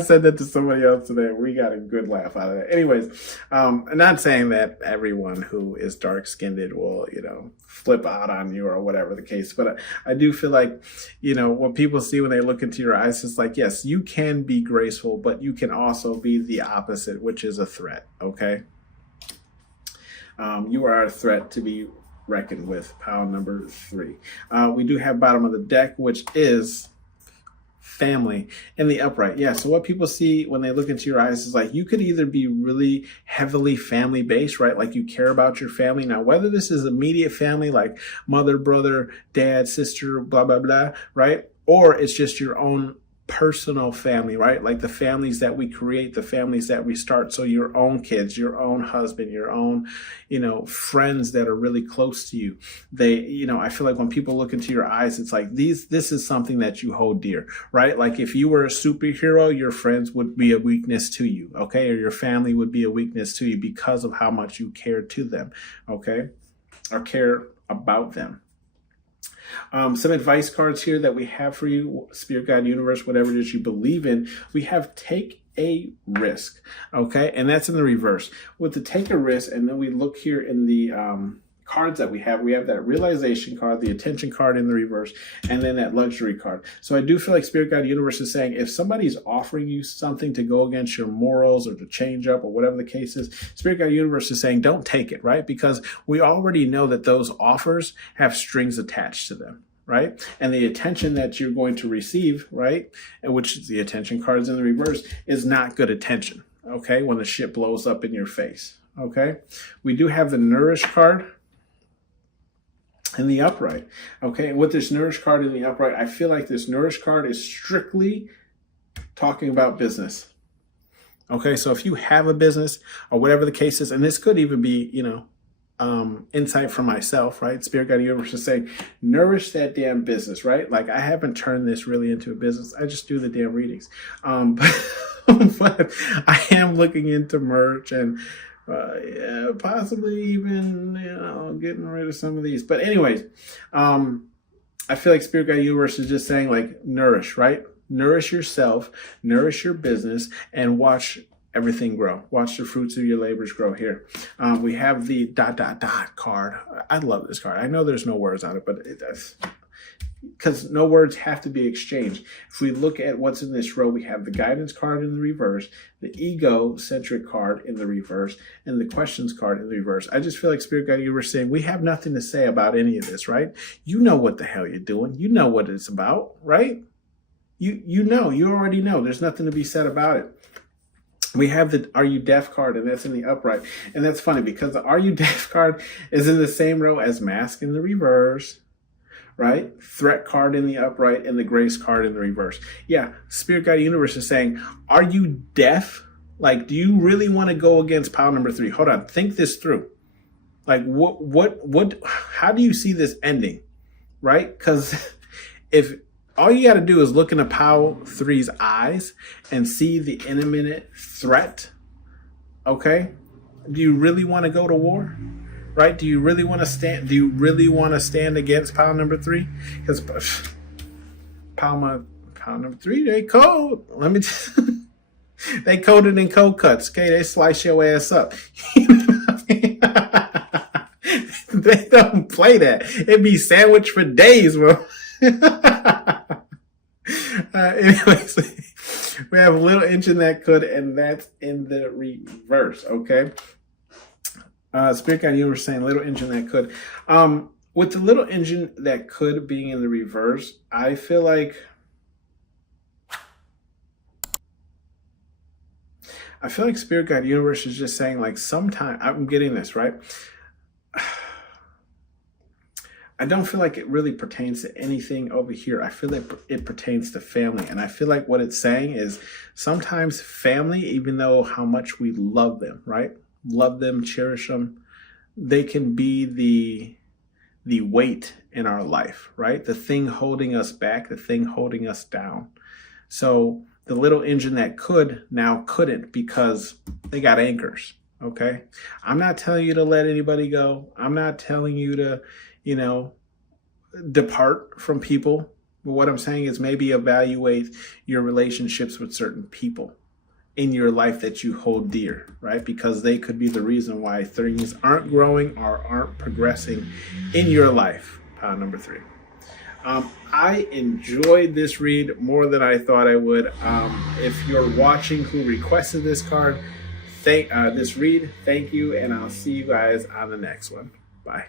said that to somebody else today. We got a good laugh out of that. Anyways, I'm not saying that everyone who is dark-skinned will, you know, flip out on you or whatever the case. But I do feel like, you know, what people see when they look into your eyes is like, yes, you can be graceful, but you can also be the opposite, which is a threat. Okay. You are a threat to be reckoned with, pile number 3. We do have bottom of the deck, which is family in the upright. Yeah, so what people see when they look into your eyes is like you could either be really heavily family based, right? Like you care about your family. Now, whether this is immediate family like mother, brother, dad, sister, blah, blah, blah, right? Or it's just your own personal family, right? Like the families that we create, the families that we start. So your own kids, your own husband, your own, friends that are really close to you. They, I feel like when people look into your eyes, it's like this is something that you hold dear, right? Like if you were a superhero, your friends would be a weakness to you, okay? Or your family would be a weakness to you because of how much you care to them, okay? Or care about them. Some advice cards here that we have for you, Spirit, God, Universe, whatever it is you believe in. We have take a risk, okay? And that's in the reverse. With the take a risk, and then we look here in the cards that we have that realization card, the attention card in the reverse, and then that luxury card. So I do feel like Spirit, God, Universe is saying if somebody's offering you something to go against your morals or to change up or whatever the case is, Spirit, God, Universe is saying don't take it, right? Because we already know that those offers have strings attached to them, right? And the attention that you're going to receive, right, which is the attention cards in the reverse, is not good attention, okay, when the shit blows up in your face, okay? We do have the nourish card in the upright, okay? And with this nourish card in the upright, I feel like this nourish card is strictly talking about business, okay? So if you have a business or whatever the case is, and this could even be, insight from myself, right? Spirit, God, Universe is saying, nourish that damn business, right? Like I haven't turned this really into a business. I just do the damn readings. But I am looking into merch and possibly even, getting rid of some of these. But anyways, I feel like Spirit, God, Universe is just saying like nourish, right? Nourish yourself, nourish your business, and watch everything grow. Watch the fruits of your labors grow here. We have the ... card. I love this card. I know there's no words on it, but it does. Because no words have to be exchanged. If we look at what's in this row, we have the guidance card in the reverse, the ego-centric card in the reverse, and the questions card in the reverse. I just feel like Spirit, God, you were saying, we have nothing to say about any of this, right? You know what the hell you're doing. You know what it's about, right? You already know. There's nothing to be said about it. We have the Are You Deaf card, and that's in the upright. And that's funny because the Are You Deaf card is in the same row as Mask in the reverse, right? Threat card in the upright, and the Grace card in the reverse. Yeah, Spirit, God, Universe is saying, are you deaf? Like, do you really want to go against pile number 3? Hold on, think this through. Like, how do you see this ending, right? Because if all you got to do is look into pile 3's eyes and see the imminent threat, okay? Do you really want to go to war? Right? Do you really want to stand? Do you really want to stand against pile number 3? Because pile number 3, they code. They coded in code cuts. Okay, they slice your ass up. They don't play that. It'd be sandwich for days, bro. Anyways, we have a little engine that could, and that's in the reverse. Okay. Spirit, God, you were saying little engine that could. With the little engine that could being in the reverse, I feel like Spirit, God, Universe is just saying like sometime I'm getting this right. I don't feel like it really pertains to anything over here. I feel like it pertains to family. And I feel like what it's saying is sometimes family, even though how much we love them, right? Love them, cherish them, they can be the weight in our life, right? The thing holding us back, the thing holding us down. So the little engine that could now couldn't because they got anchors, okay? I'm not telling you to let anybody go. I'm not telling you to, depart from people. But what I'm saying is maybe evaluate your relationships with certain people in your life that you hold dear, right? Because they could be the reason why things aren't growing or aren't progressing in your life. Pile number 3. I enjoyed this read more than I thought I would. If you're watching who requested this card, this read. Thank you, and I'll see you guys on the next one. Bye.